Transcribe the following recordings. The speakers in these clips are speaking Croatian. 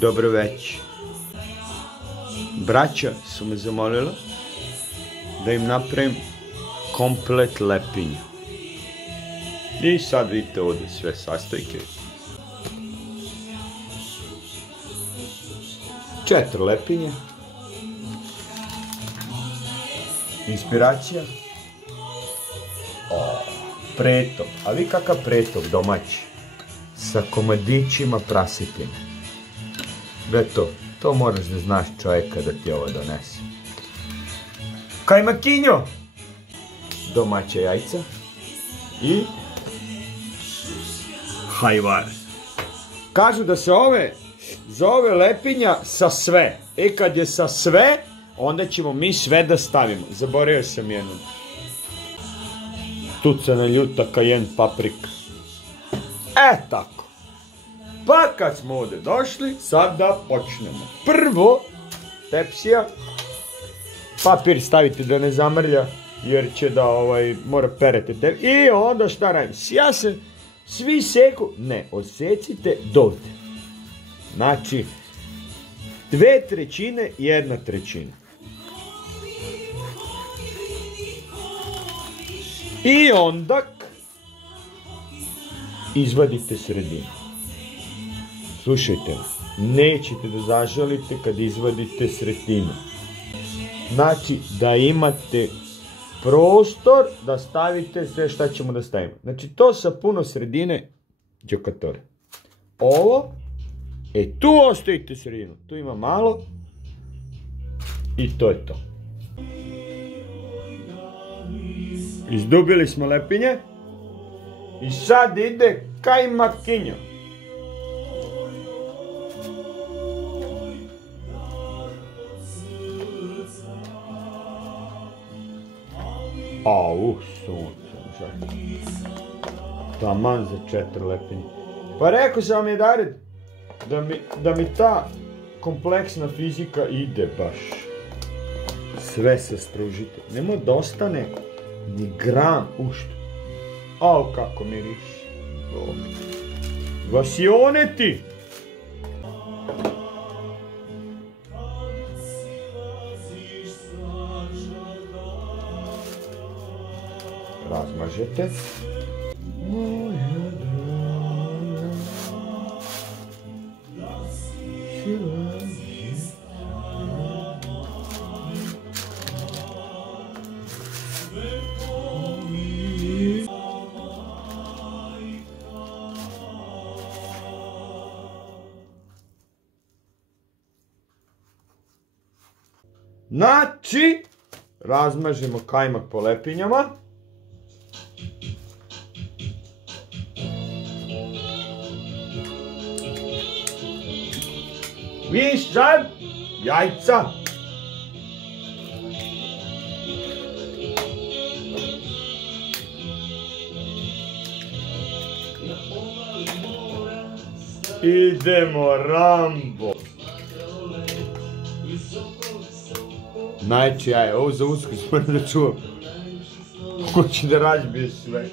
Dobro večer. Braća su me zamolila da im napravim komplet lepinja. I sad vidite ovdje sve sastojke. 4 lepinje. Inspiracija. Pretop. A vi kakav pretop domaći? Sa komadićima prasipine. Gle to moraš da znaš čovjeka da ti ovo donese. Kajmakinjo! Domaća jajca. I hajvar. Kažu da se zove lepinja sa sve. E kad je sa sve, onda ćemo mi sve da stavimo. Zaboravio sam jednu. Tucana ljuta kajen paprika. Tako. Pa kad smo ovdje došli, sad da počnemo. Prvo, tepsija. Papir stavite da ne zamrlja, jer će da mora perete tepsija. I onda šta radim? Ja se svi seku, ne, odsecite dovde. Znači, 2/3, 1/3. I onda izvadite sredinu. Slušajte, nećete da zažalite kad izvadite sredinu. Znači da imate prostor da stavite sve šta ćemo da stavimo. Znači to sa puno sredine džokatore. Ovo, tu ostavite sredinu. Tu ima malo i to je to. Izdubili smo lepinje i sad ide kajmakinjo. Sunce, taman za 4 lepinje. Pa rekao sam vam je Dared da mi ta kompleksna fizika ide baš. Sve se stružite. Nemo da ostane ni gram ušto. Kako miriši. Vasioneti! Razmažete. Znači, razmažemo kajmak po lepinjama. I sad jajca. Idemo Rambo. Najče jaje, ovo za uskrs moram da čuvam. Hoće da razbije sve.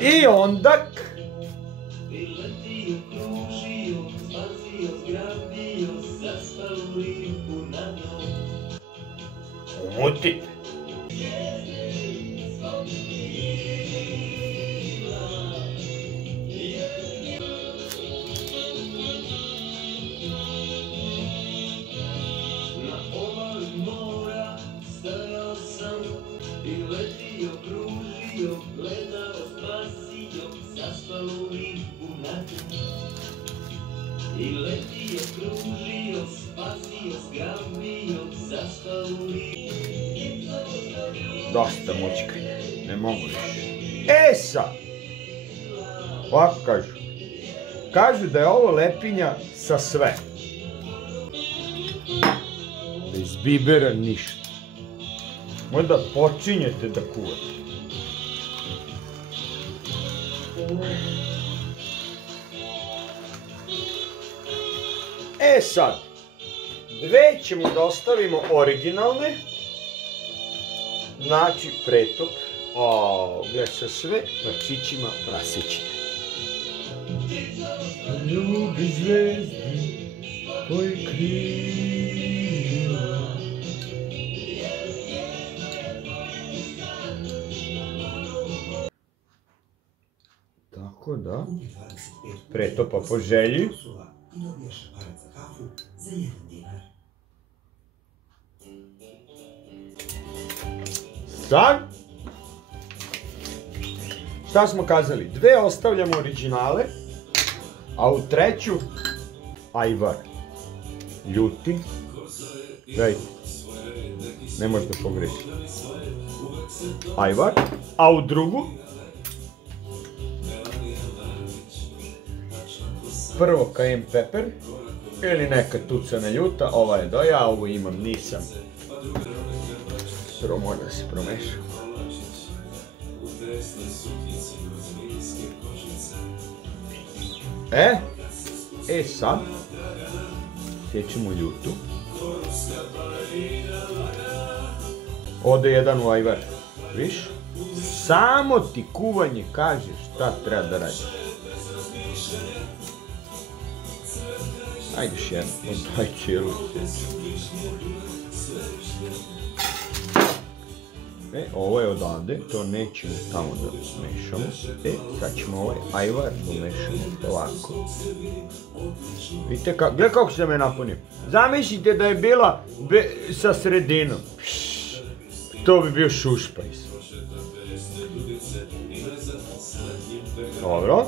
I onda umutite. Dosta mučkanja, ne mogu više. Sad, ovako kažu. Kažu da je ovo lepinja sa sve. Bez bibera ništa. Možda počinjete da kuvate. Sad, 2 ćemo da ostavimo originalne, znači pretop, O, gle sa sve parčićima prasećine. Ljubi zvezde koji krila. Tako da, pretopa po želji. Sad, šta smo kazali? Dve ostavljamo originale, a u treću ajvar. Ljuti. Gledajte, ne možete pogrešiti. Ajvar, a u drugu prvo cayenne pepper ili neka tucana ljuta, ova je do, ja ovu imam, nisam. Prvo mora da se promeša. Sad sjećemo ljutu. Ode jedan u ajvar. Viš? Samo ti kuvanje kaže šta treba da radiš. Ajde još jedno, daj cijelu sjeću. Ovo je odavde, to nećemo tamo da mešamo. Sad ćemo ovaj ajvar domešamo ovako. Vidite kako, gledaj kako se me napunio. Zamislite da je bila sa sredinom. To bi bio šušpajs. Dobro.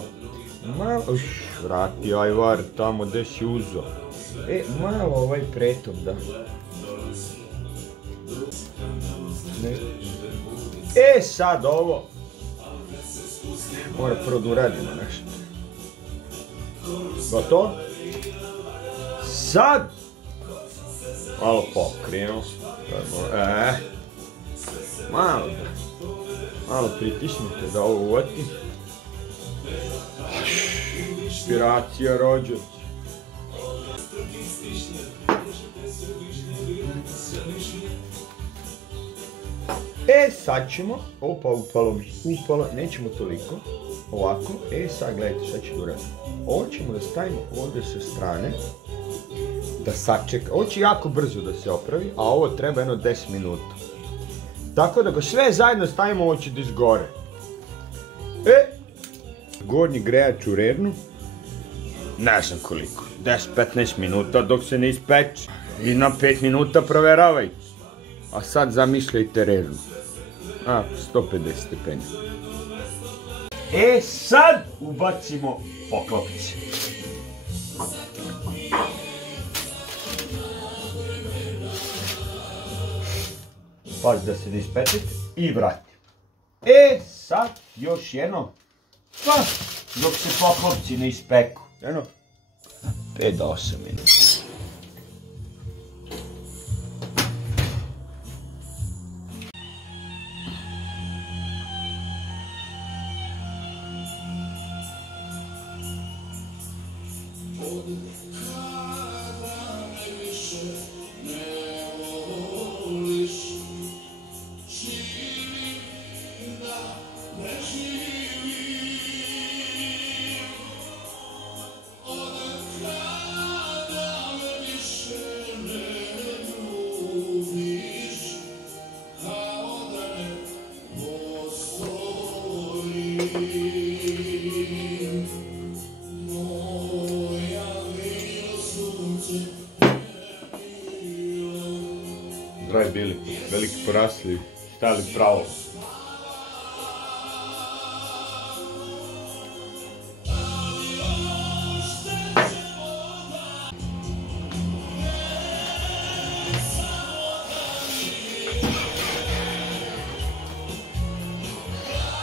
Vrati ajvar tamo gdje si uzo. Malo ovaj pretop da. Sad ovo. Mora prvo da uradimo nešto. Gotovo? Sad. Malo pokrijemo. Malo da. Malo pritisnite da ovo uvati. Inspiracija rođoci. Sad ćemo, upalo, nećemo toliko, ovako, sad gledajte šta ću da uradim. Ovo ćemo da stavimo ovdje sa strane, da sačeka, ovo će jako brzo da se opravi, a ovo treba jedno 10 minuta. Tako da ga sve zajedno stavimo, ovo će da izgore. Gornji grejač u rernu, ne znam koliko, 10-15 minuta dok se ne ispeče. I na 5 minuta provjeravajte. A sad zamišljajte rernu. 150 stepeni. Sad ubacimo poklopce. Pazi da se ne ispečete i vrati. Sad još jedno. Dok se poklopci ne ispeku. 5 do 8 minuta. Zdravi bili, veliki porasli, stali pravo.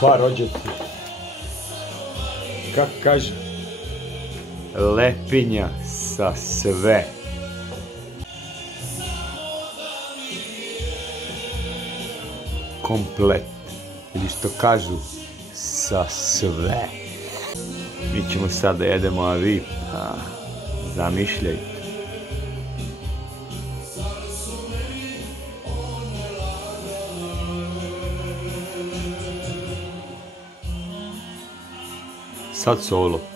Pa rođaci, kako kaže, lepinja sa sve. Komplet, ili što kažu, sa sve. Mi ćemo sad da jedemo, a vi, zamišljajte. sad solo.